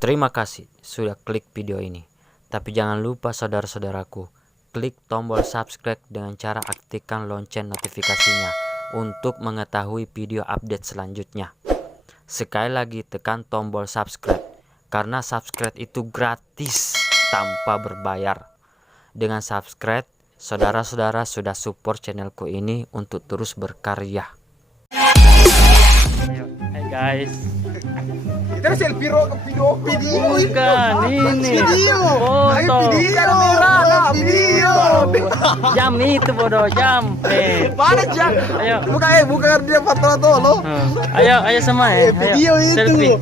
Terima kasih sudah klik video ini. Tapi jangan lupa saudara-saudaraku, klik tombol subscribe dengan cara aktifkan lonceng notifikasinya untuk mengetahui video update selanjutnya. Sekali lagi tekan tombol subscribe, karena subscribe itu gratis tanpa berbayar. Dengan subscribe, saudara-saudara sudah support channelku ini untuk terus berkarya. Hai guys. Kita selfie video Bukan ini. Foto. Video. Jam itu bodoh jam. Mana jam? Ayo. Buka dia foto lo. Ayo semua ya. Video itu. Selfie.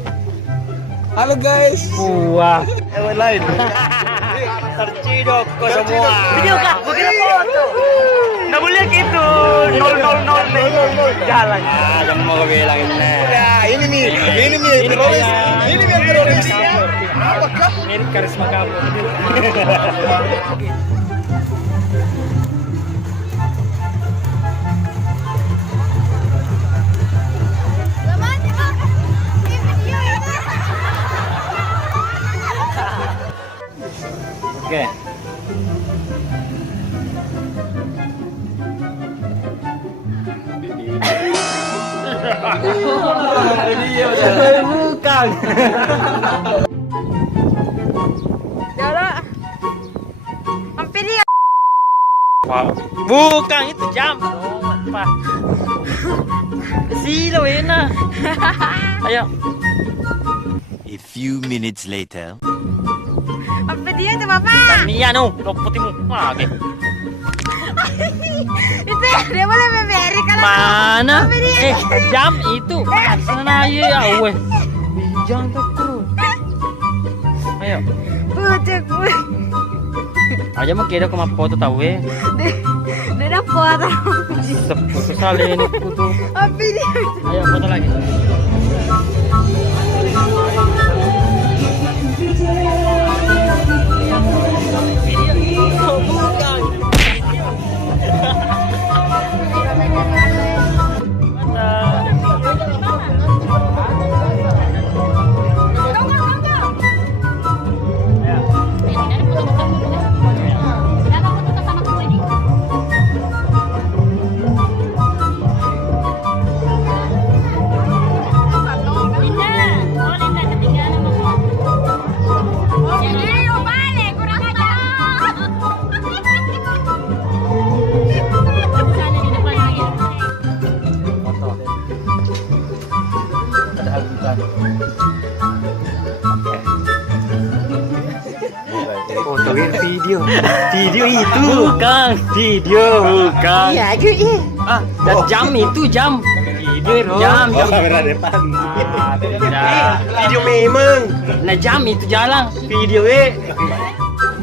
Halo guys. Wah. Yang lain. Terciduk ke semua. Video kah? Bukan foto. Nggak boleh gitu. 000 jalan. Jangan mau bilang ini. Nah, ini nih teroris. Ini yang teroris. Apakah? Mirip karisma kamu. Oke. Bukan. Jala. Hampir dia. Wow. Bukan itu jam. Apa? Silo enak. Ayo. A few minutes later. Hampir dia tuh Bapak. Iya no, loputimu lagi. Itu dia boleh memberi kalau Mana? Hampir dia. Jam itu. Sana ya, weh. Bijang tuh kru. Ayo. Pucuk. Aja mau kira kau foto tahu eh. Dia dah foto. Foto salin foto. Hampir dia. Ayo foto lagi. Fotoin video itu. Bukan bukan. Iya, iya. Dan jam itu jam. Video jam. Kamera depan. Tidak. Video memang. Nah jam itu jalan. Video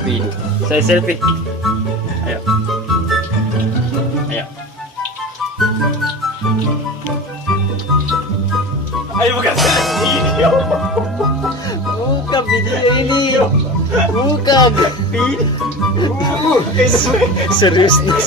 Video. Saya selfie. Ayo. Ayo. Ayo bukan video. Bukan video ini. Bukan. Serius. Eh,